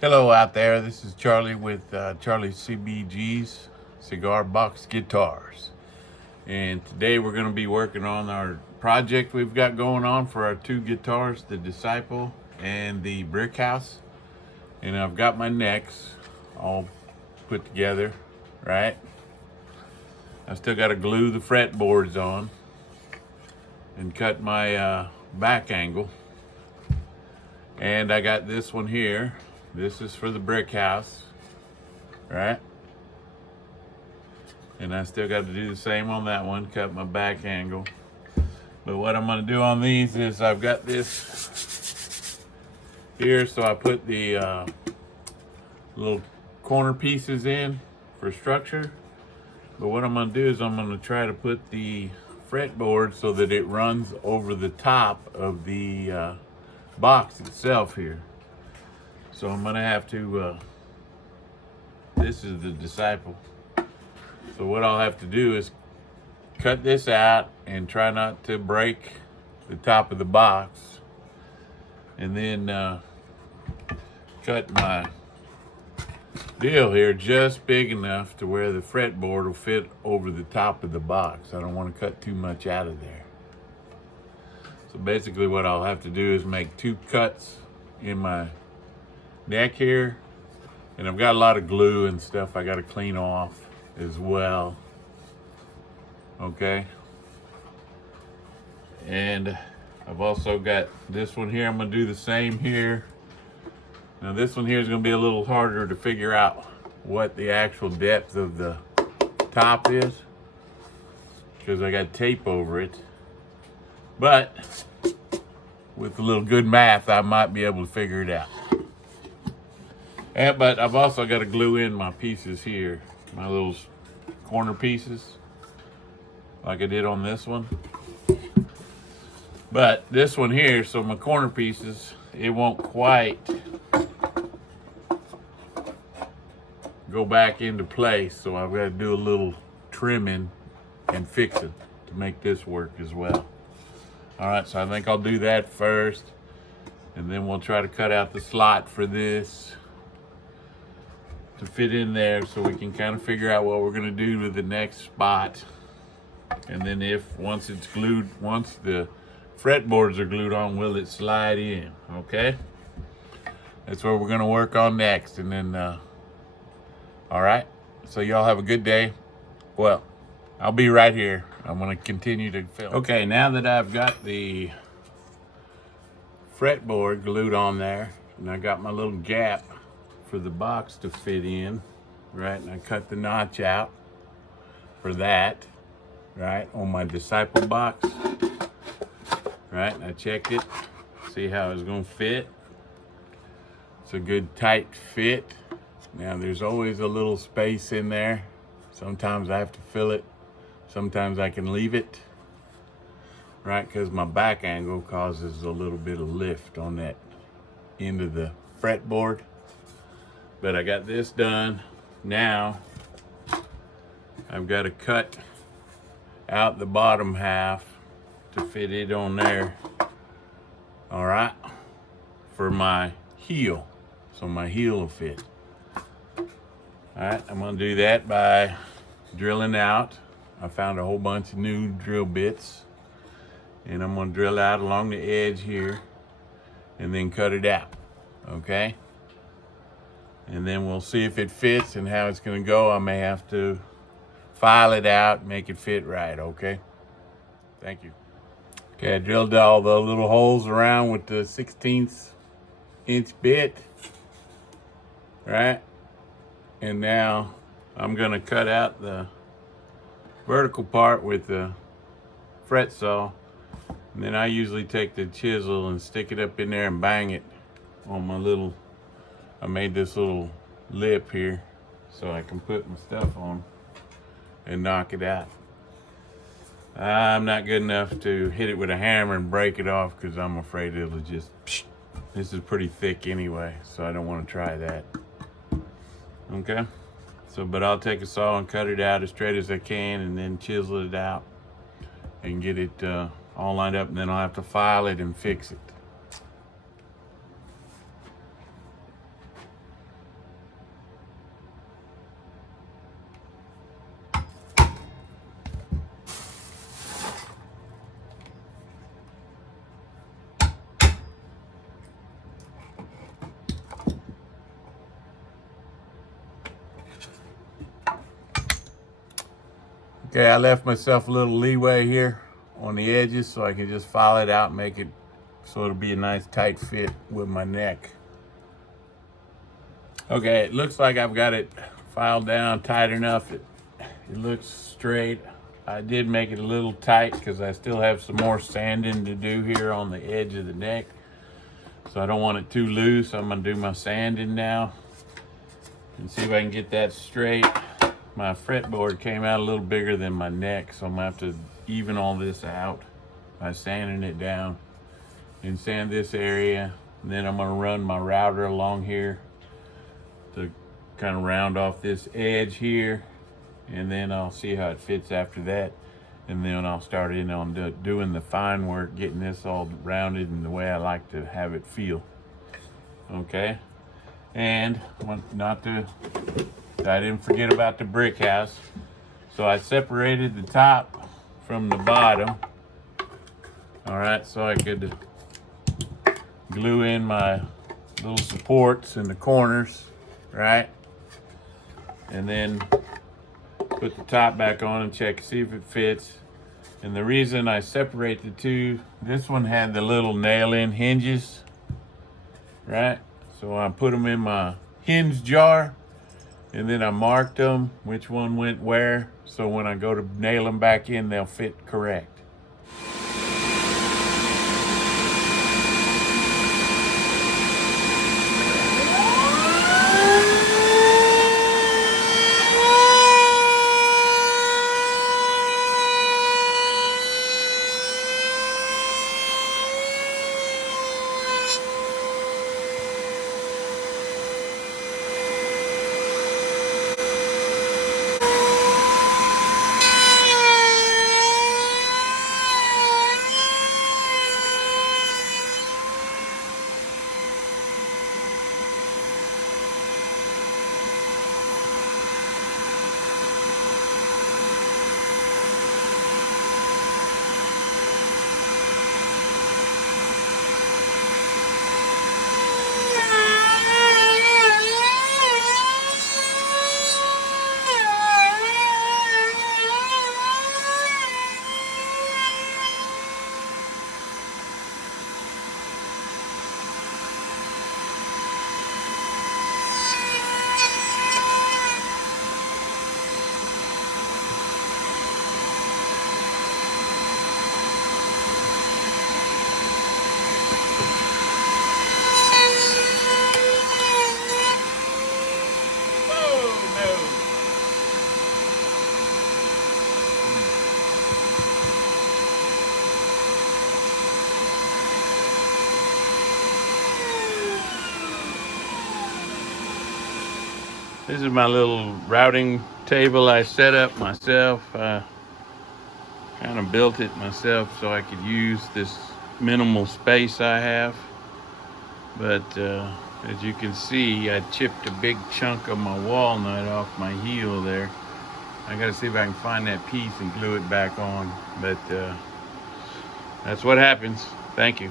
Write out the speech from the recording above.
Hello out there, this is Charlie with Charlie CBG's Cigar Box Guitars. And today we're going to be working on our project we've got going on for our two guitars, the Disciple and the Brickhouse. And I've got my necks all put together, right? I still got to glue the fretboards on and cut my back angle. And I got this one here. This is for the brick house, right? And I still got to do the same on that one, cut my back angle. But what I'm going to do on these is I've got this here, so I put the little corner pieces in for structure. But what I'm going to do is I'm going to try to put the fretboard so that it runs over the top of the box itself here. So I'm gonna have to, this is the Disciple. So what I'll have to do is cut this out and try not to break the top of the box. And then cut my deal here just big enough to where the fretboard will fit over the top of the box. I don't want to cut too much out of there. So basically what I'll have to do is make two cuts in my neck here, and I've got a lot of glue and stuff I got to clean off as well. Okay, and I've also got this one here. I'm gonna do the same here. Now this one here is gonna be a little harder to figure out what the actual depth of the top is because I got tape over it, but with a little good math I might be able to figure it out. But I've also got to glue in my pieces here, my little corner pieces, like I did on this one. But this one here, so my corner pieces, it won't quite go back into place. So I've got to do a little trimming and fix it to make this work as well. All right, so I think I'll do that first, and then we'll try to cut out the slot for this to fit in there so we can kind of figure out what we're going to do to the next spot. And then once it's glued, once the fretboards are glued on, will it slide in? Okay, that's what we're going to work on next. And then all right, so y'all have a good day. Well, I'll be right here. I'm going to continue to film. Okay, now that I've got the fretboard glued on there and I got my little gap for the box to fit in, right? And I cut the notch out for that, right, on my Disciple box, right? And I checked it, see how it's gonna fit. It's a good tight fit. Now there's always a little space in there. Sometimes I have to fill it, sometimes I can leave it, right? Because my back angle causes a little bit of lift on that end of the fretboard. But I got this done. Now I've got to cut out the bottom half to fit it on there. All right, for my heel, so my heel will fit. All right, I'm gonna do that by drilling out. I found a whole bunch of new drill bits, and I'm gonna drill out along the edge here and then cut it out. Okay, and then we'll see if it fits and how it's gonna go. I may have to file it out, make it fit right. Okay, thank you. Okay, I drilled all the little holes around with the 1/16 inch bit, right? And now I'm gonna cut out the vertical part with the fret saw. And then I usually take the chisel and stick it up in there and bang it on my little, I made this little lip here so I can put my stuff on and knock it out. I'm not good enough to hit it with a hammer and break it off because I'm afraid it'll just, this is pretty thick anyway, so I don't want to try that. Okay, so but I'll take a saw and cut it out as straight as I can and then chisel it out and get it all lined up, and then I'll have to file it and fix it. Okay, I left myself a little leeway here on the edges so I can just file it out and make it so it'll be a nice tight fit with my neck. Okay, it looks like I've got it filed down tight enough. It looks straight. I did make it a little tight because I still have some more sanding to do here on the edge of the neck. So I don't want it too loose. I'm gonna do my sanding now and see if I can get that straight. My fretboard came out a little bigger than my neck, so I'm gonna have to even all this out by sanding it down and sand this area. And then I'm gonna run my router along here to kind of round off this edge here, and then I'll see how it fits after that, and then I'll start in on doing the fine work, getting this all rounded in the way I like to have it feel. Okay, and I didn't forget about the brick house, so I separated the top from the bottom. All right, so I could glue in my little supports in the corners, right? And then put the top back on and check, see if it fits. And the reason I separate the two, this one had the little nail-in hinges, right? So I put them in my hinge jar, and then I marked them, which one went where, so when I go to nail them back in, they'll fit correct. This is my little routing table I set up myself. I kind of built it myself so I could use this minimal space I have. But as you can see, I chipped a big chunk of my walnut off my heel there. I gotta see if I can find that piece and glue it back on. But that's what happens. Thank you.